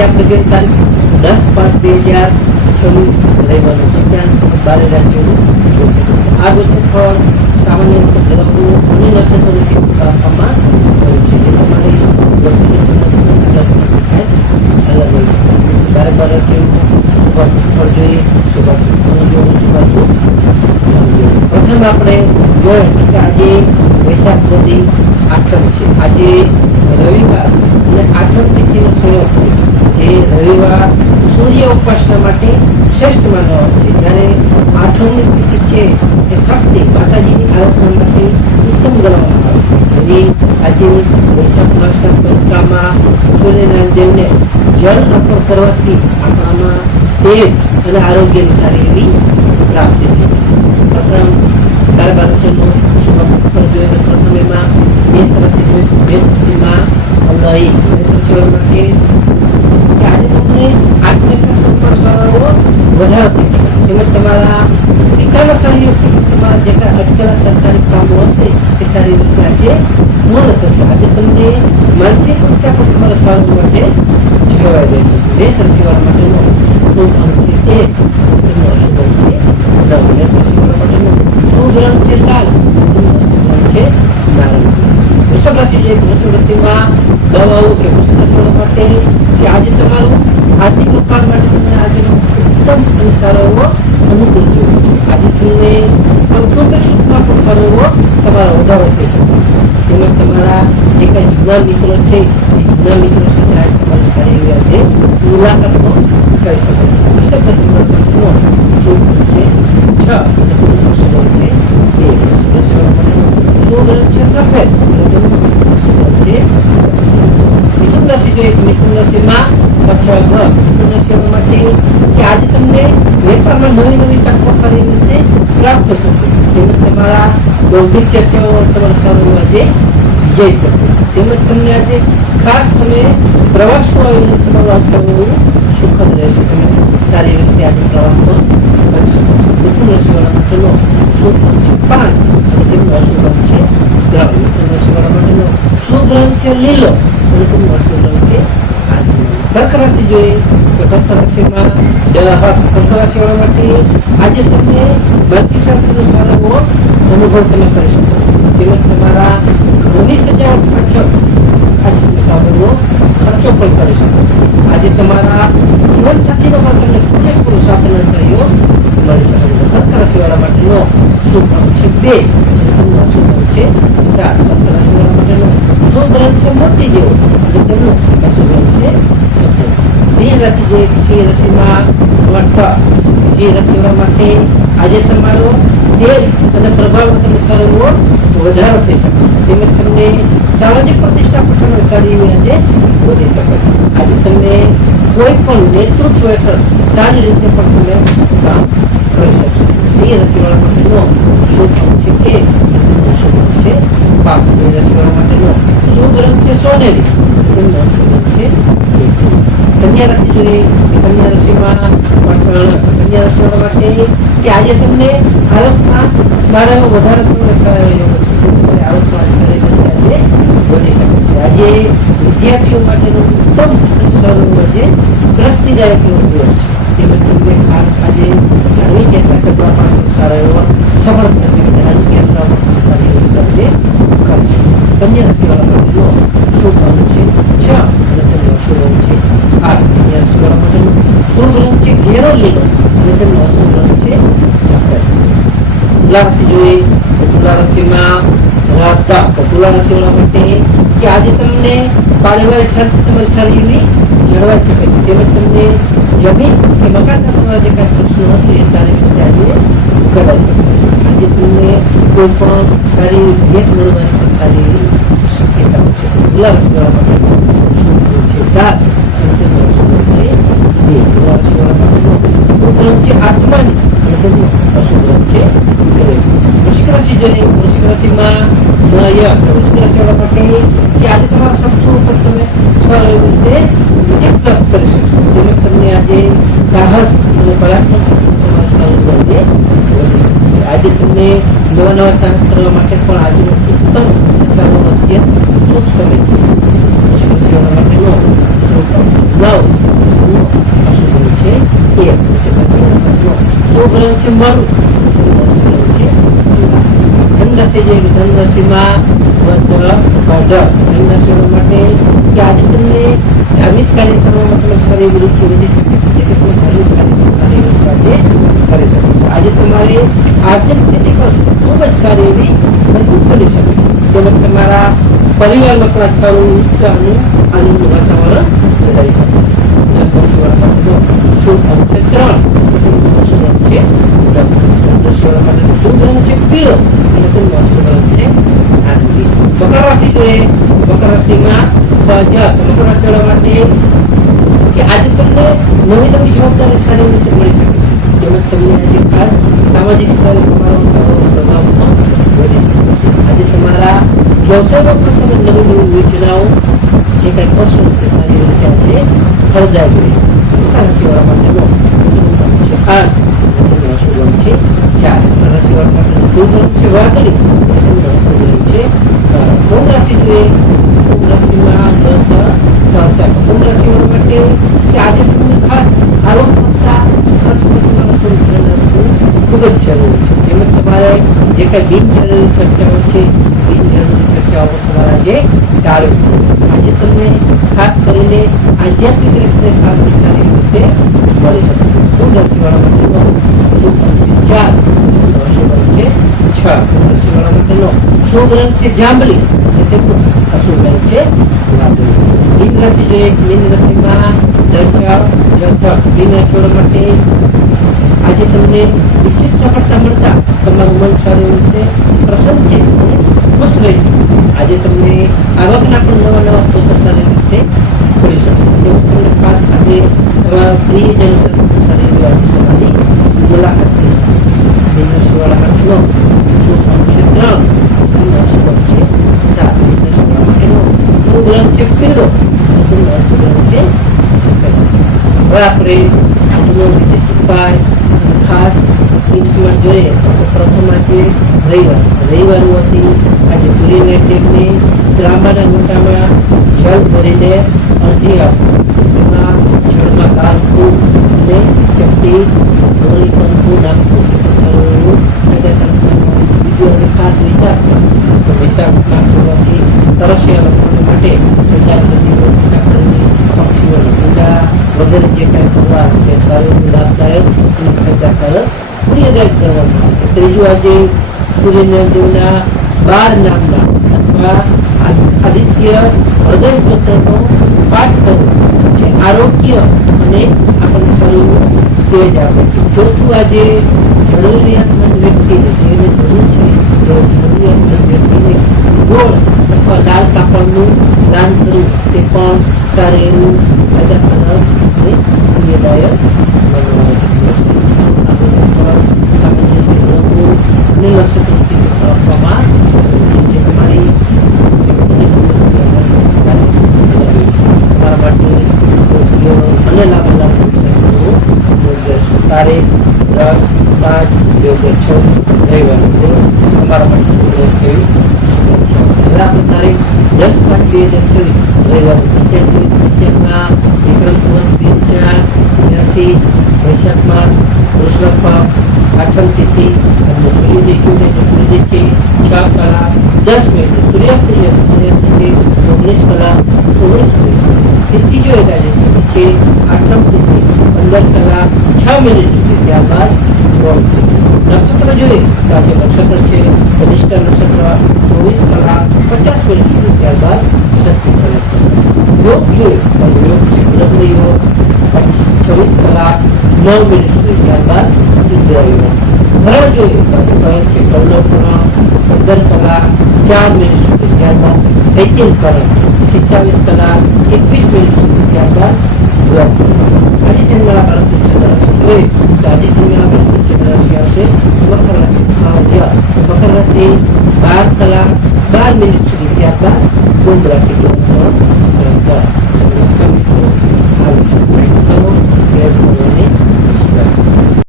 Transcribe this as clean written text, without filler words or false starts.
આજે આપણે જોઈએ તારીખ 10/5/2026 રવિવારનું વિજ્ઞાન 12 રાશિઓનું ગોચર. આ ગોચર ફળ સામાન્ય રીતે ગ્રહો અને નક્ષત્રોથી આપવામાં આવ્યું છે, જે તમારી વ્યક્તિગત જીવનમાં અલગ હોય છે. 12 રાશિઓનું શુભાશુભ ફળ જોઈએ. શુભાશુભ શુભાશુભ પ્રથમ આપણે જોઈએ કે આજે વૈશાખ બધી આઠમ છે. આજે રવિવાર અને આઠમ તિથિનો સંયોગ છે, જે રવિવાર સૂર્ય ઉપાસના માટે શ્રેષ્ઠ માનવામાં છે. જ્યારે આઠમની તિથિ છે એ શક્તિ માતાજીની આરાધના માટે ઉત્તમ ગણવામાં આવે છે. એટલે આજે વૈશાખ માસના પવિત્રમાં સૂર્યનારાયણ દેવને જળ અર્પણ કરવાથી આપણામાં તેજ અને આરોગ્યની સારી એવી પ્રાપ્તિ થઈ શકે છે. પ્રથમ 12 રાશિનું શુભાશુભ ફળ જોઈએ તો પ્રથમ એમાં મેષ રાશિ જોઈએ. મેષ રાશિમાં મેષ રાશિવાળા માટે કે આજે તમને આત્મવિશ્વાસ પર વધારો થઈ શકે. તેમજ તમારા પિતાના સહયોગથી તમારા જે કાંઈ અટકેલા સરકારી કામો હશે એ સારી રીતે આજે પૂર્ણ થશે. આજે તમને માનસિક ઉર્જા પણ તમારા સારું માટે જળવાઈ રહેશે. મેષ રાશિવાળા માટેનો શુભ અંક છે 1, તેમનો અશુભ અંક છે 9. મેષ રાશિવાળા માટેનો શુભ રંગ છે લાલ, તેમનો અશુભ રંગ છે નારંગી. વૃષભ રાશિ જે વૃષભ રાશિમાં દવાઓ કે વૃષભ રાશિવાળા માટે કે આજે તમારું આર્થિક ઉપાય માટે તમને આજનો ઉત્તમ અને સારો એવો અનુકૂળ થયો છે. આજે તમને કૌટુંબિક સુખમાં પણ સારો એવો તમારો વધારો થઈ શકે. તેમજ તમારા જે કાંઈ જૂના મિત્રો છે એ જૂના મિત્રો સાથે આજે તમારી સારી એવી આજે મુલાકાત પણ કરી શકો છો. વૃષભ રાશિવાળા શુભ છે 6 અને તેમનો શુભ છે 2. વૃષભ રાશિવાળા માટેનો શુભ રંગ છે સફેદ અને તેમનો શુભ છે. મિથુન રાશિ જોઈએ. મિથુન રાશિમાં પછવાય ગ્રહ. મિથુન રાશિવાળા માટે કે આજે તમને વેપારમાં નવી તકો સારી રીતે પ્રાપ્ત થશે. તેમજ તમારા બૌદ્ધિક ચર્ચાઓ તમારો સારો આજે વિજય થશે. તેમજ તમને આજે ખાસ તમે પ્રવાસમાં આવીને તમારું આ સારું સુખદ રહેશે. તમે સારી રીતે આજે પ્રવાસ પણ કરી શકો. મિથુન રાશિવાળા માટેનો શુભ અંક છે 5 અને તેમનો અશુભ અંક છે 3. મિથુન રાશિવાળા માટેનો શુભ રંગ છે લીલો અને તેમનો અશુભ રંગ છે આસમાની. કર્ક રાશિ જોઈએ તો કર્ક રાશિમાં કર્ક રાશિવાળા માટે આજે તમને માનસિક શાંતિનો સારો એવો અનુભવ તમે કરી શકો. તેમજ તમારા ઘરની સજાવટ પાછળ આજે તમે સારો એવો ખર્ચો પણ કરી શકો. આજે તમારા જીવનસાથીનો પણ તમને પૂરેપૂરો સાથ અને સહયોગ મળી શકે છે. કર્ક રાશિવાળા માટેનો શુભ અંક છે 2 અને તેમનો અશુભ અંક છે 7. કર્ક રાશિવાળા માટેનો શુભ રંગ છે મોતી જેવો અને તેમનો અશુભ રંગ છે સફેદ. સિંહ રાશિ જે સિંહ રાશિમાં સિંહ રાશિવાળા માટે આજે તમારો તેજ અને પ્રભાવમાં તમને સારો એવો વધારો થઈ શકે. તેમજ તમને સામાજિક પ્રતિષ્ઠા પણ સારી એવી આજે વધી શકે છે. આજે તમને કોઈ પણ નેતૃત્વ હેઠળ સારી રીતે પણ તમે કામ કરી શકશો. સિંહ રાશિવાળા માટેનો શુભ અંક છે 1 અને તેમનો શુભ અંક છે 5. સિંહ રાશિવાળા માટેનો શુભ રંગ છે સોનેરી અને તેમનો અશુભ રંગ છે કેસરી. કન્યા રાશિ જોઈએ. કન્યા રાશિમાં કન્યા રાશિવાળા માટે કે આજે તમને આવકમાં સારા એવો વધારો તમને સારા એવો યોગ છે. આવકમાં સારી રીતે આજે વધી શકે છે. આજે વિદ્યાર્થીઓ માટેનો ઉત્તમ અને સારો આજે પ્રગતિદાયક એવો દિવસ છે. તેમજ તમને ખાસ આજે ધાર્મિક યાત્રા કરવા માટે સારો એવો સફળ થશે. ધાર્મિક યાત્રાઓ સારી એવી આજે કરશે. કન્યા રાશિવાળા માટેનો શુભ અંક છે 6 અને તેમનો અશુભ અંક છે 8. કન્યા રાશિવાળા માટેનો શુભ રંગ છે ઘેરો લીલો અને તેમનો અશુભ રંગ છે સફેદ. તુલા રાશિ જોઈએ તો તુલા રાશિમાં તુલા રાશિવાળા માટે કે આજે તમને પારિવારિક શાંતિ તમારી સારી એવી જળવાઈ શકે છે. તેમજ તમને જમીન કે મકાનના તમારા જે કાંઈ પ્રશ્નો હશે એ સારી રીતે આજે ઉકેલાઈ શકે છે. આજે તમને કોઈ પણ સારી ભેટ મળવાની પણ સારી એવી શક્યતાઓ છે. તુલા રાશિવાળા માટે શુભ છે 7 અને તેમનો અશુભ છે 2. તુલા રાશિવાળા માટેનો શુભ રંગ છે આસમાની અને તેમનો અશુભ રંગ છે ગ્રે. વૃશ્ચિક રાશિ જોઈએ. વૃશ્ચિક રાશિમાં વૃશ્ચિક રાશિવાળા માટે કે આજે તમારા શત્રુ ઉપર તમે સરળ એવી રીતે વિજય પ્રાપ્ત કરી શકશો. તેમજ તમને આજે સાહસ અને કલાત્મક તમારું સારું આજે વધી શકે છે. આજે તમને નવા સાહસ કરવા માટે પણ આજનો ઉત્તમ અને સારો અત્યંત શુભ સમય છે. વૃશ્ચિક રાશિવાળા માટેનો શુભ 9 માટેનો અશુભ રંગ છે 1. વૃશ્ચિક રાશિવાળા માટેનો શુભ રંગ છે મરૂન, અશુભ રંગ છે પીળા. ધન રાશિ જોઈએ કે ધન રાશિમાં ધન રાશિવાળા માટે કે આજે તમને ધાર્મિક કાર્ય કરવામાં તમે સારી રુચિ વધી શકે છે, જેથી તમે ધાર્મિક કાર્ય સારી રીતે આજે કરી શકો છો. આજે તમારે આર્થિક સ્થિતિ પણ ખૂબ જ સારી એવી મજબૂત બની શકે છે. તેમજ તમારા પરિવારમાં પણ સારું ઉત્સાહનું આનંદનું વાતાવરણ રહી શકે છે. ધન રાશિવાળા માટેનો શુભ અંક છે 3, તેમનો અશુભ રંગ છે રક્ત. ધન રાશિવાળા માટેનો શુભ રંગ છે પીળો અને તેમનો અશુભ રંગ છે નારંગી. મકર રાશિ જોઈએ, મકર રાશિમાં મકર રાશિવાળા માટે કે આજે તમને નવી નવી જવાબદારી સારી રીતે મળી શકે છે. તેમજ તમને આજે ખાસ સામાજિક સ્તરે તમારો સારો પ્રભાવ પણ વધી શકે છે. આજે તમારા વ્યવસાયમાં પણ તમે નવી નવી યોજનાઓ જે કંઈ કરશો તે સારી રીતે આજે ફળદાયક રહી છે. મકર રાશિવાળા માટેનો શુભ રંગ છે 8 અને તેમનો અશુભ રંગ છે 4. મકર રાશિવાળા માટેનો શુભ રંગ છે વાદળી અને તેમનો અશુભ રંગ છે કાળો. કુંભ રાશિ જોઈએ, કુંભ રાશિમાં 10, 6, 7. કુંભ રાશિવાળા માટે કે આજે તમને ખાસ આવક કરતા ખર્ચ પર તમારે થોડું ધ્યાન રાખવું ખૂબ જ જરૂરી છે. તેમજ તમારે જે કંઈ બિનજરૂરી ખર્ચાઓ છે, બિનજરૂરી ખર્ચાઓ પર તમારે આજે ટાળવું. આજે તમને ખાસ કરીને આધ્યાત્મિક રીતે શાંતિ સારી રીતે મળી શકે છે. કુંભ રાશિવાળા માટેનો શુભ રંગ છે 4, અશુભ રંગ છે 6. કુંભ રાશિવાળા માટેનો શુભ રંગ છે જાંબલી અને તેમનો અશુભ રંગ છે લાલ. મીન રાશિ જોઈએ, મીન રાશિમાં મીન રાશિવાળા માટે આજે તમને નિશ્ચિત સફળતા મળતા તમારું મન સારી રીતે પ્રસન્ન છે અને ખુશ રહી શકે છે. આજે તમને આવકના પણ નવા નવા સ્ત્રોતો સારી રીતે ખુલી શકે છે. તેવું તમને ખાસ આજે તમારા પ્રિયજનો સાથે સારી એવી આજે તમારી મુલાકાત થઈ શકે છે. મીન રાશિવાળા માટેનો શુભ અંક છે 3 અને અશુભ અંક છે 7. મીન રાશિવાળા માટેનો શુભ રંગ છે પીળો અને તેમનો અશુભ રંગ છે સફેદ. હવે આપણે આજનો વિશેષ ઉપાય ખાસ ટિપ્સમાં જોઈએ તો પ્રથમ આજે રવિવાર હોવાથી આજે સૂર્યને તેમને ત્રાંબાના લોટામાં જળ ભરીને અડધી આપવું, એમાં જળમાં કાઢવું અને ચપટી ગોળી કંકુ નાખવું, સારું એવું ફાયદાકારક બનવાનું છે. બીજું આજે ખાસ વૈશાખ માસ હોવાથી તરસ્યા લોકોને માટે પ્રજા શરદી પક્ષીઓની પૂજા વગેરે જે કાંઈ કરવા તે સારું લાભદાયક અને ફાયદાકારક પુણ્યદાયક ગણવામાં આવે છે. ત્રીજું આજે સૂર્યદેવના 12 નામના અથવા આદિત્ય હૃદય સ્તોત્રનો પાઠ કરવો જે આરોગ્ય અને આપણને સારું તેજ આપે છે. ચોથું આજે જરૂરિયાતમંદ વ્યક્તિને જેને જરૂર છે તે જરૂરિયાતમંદ વ્યક્તિને ગોળ અથવા લાલ કાપડનું દાન કરવું તે પણ સારું એવું ફાયદાકારક અને પુણ્યદાયક માનવામાં આવે છે. સામાન્ય રીતે ગ્રહો અને નક્ષત્રોથી આપવામાં જે તમારી તમારા માટે યોગ્ય અને લાભાલાભ યોગ્ય છે. તારીખ 10/5/2006 રવિવારનો દિવસ તમારા માટે શુભ એવી શુભેચ્છાઓ. હવે આપણે તારીખ 10/5/2026 રવિવારનો પંચાયતમાં વિક્રમ સંવત 2083 વૈશાખમાં કૃષ્ણ પક્ષ 8મ તિથિ અને સૂર્યોદય જોઈએ તો સૂર્યોદય છે 6:10 સૂર્યાસ્ત છે 19:19 તિથિ જોઈએ તો આજે તિથિ છે 8મ તિથિ 15:06 સુધી, ત્યારબાદ ગૌણ તિથિ. નક્ષત્ર જોઈએ તો આજે નક્ષત્ર છે ધનિષ્ઠા નક્ષત્ર 24:50 સુધી, ત્યારબાદ શક્તિ કલાક. યોગ જોઈએ તો યોગ છે બુધ યોગ 26:09 સુધી, ત્યારબાદ ઇન્દ્ર યોગ. કરણ જોઈએ તો આજે કરણ છે કૌલવ કરણ 15:04 સુધી, ત્યારબાદ વૈદ્યન કરણ 27:21 સુધી, ત્યારબાદ યોગ. આજે જન્મેલા બાળકનું ચંદ્ર રાશિ જોઈએ તો આજે જન્મેલા બાળકનું ચંદ્ર રાશિ આવશે મકર રાશિ. મકર રાશિ 12:12 સુધી, ત્યારબાદ કુંભ રાશિ.